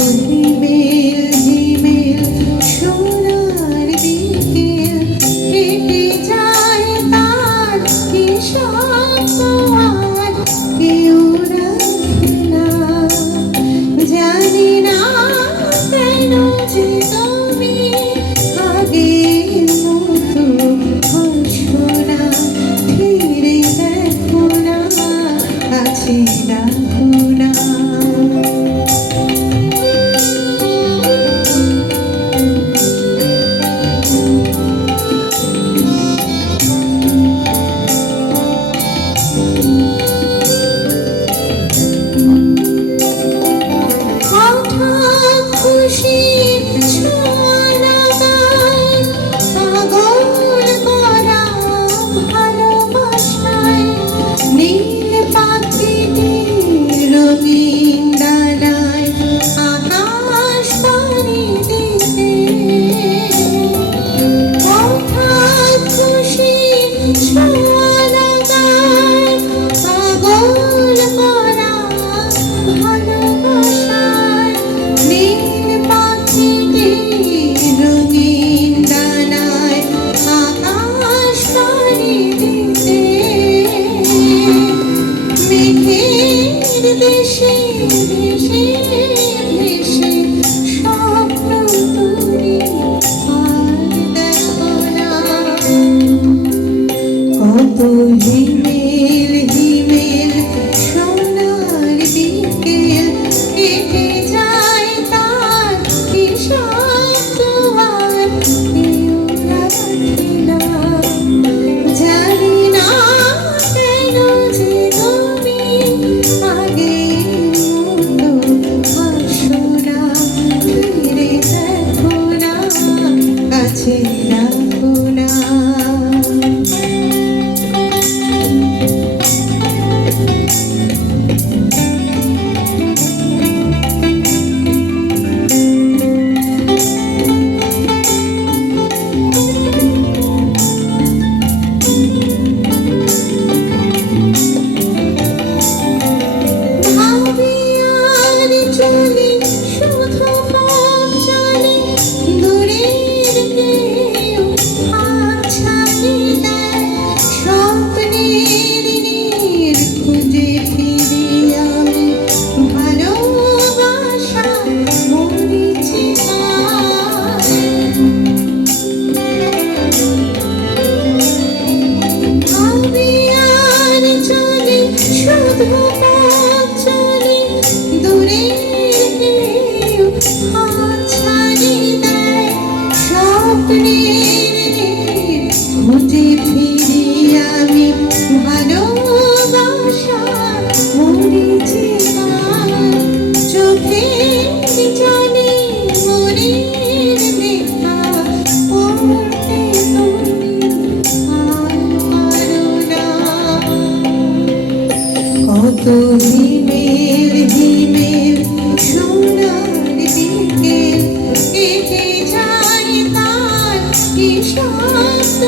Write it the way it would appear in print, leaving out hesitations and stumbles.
হিমেল হিমেল সোনার বিকেল কেটে যায় তার কি স্বপ্ন আর কেউ রাখে না। জানি না কেন যে তুমি আগের মতো হাসো না, ফিরে দেখো না, কাছে ডাকো না। হিমেল হিমেল সোনার বিকেল কেটে যায় তার কি স্বপ্ন আর কেউ রাখে না। জানি না কেন যে তুমি আগের মতো হাসো না, ফিরে দেখো না, কাছে রাখো না। খুঁজে ফিরি আমি ভালোবাসা মরেছি চোখে জানি মনের দেখা পড়তে তুমি আর পারো না। কত হিমেল হিমেল সোনার বিকেল কেটে যায় তার কি স্বপ্ন।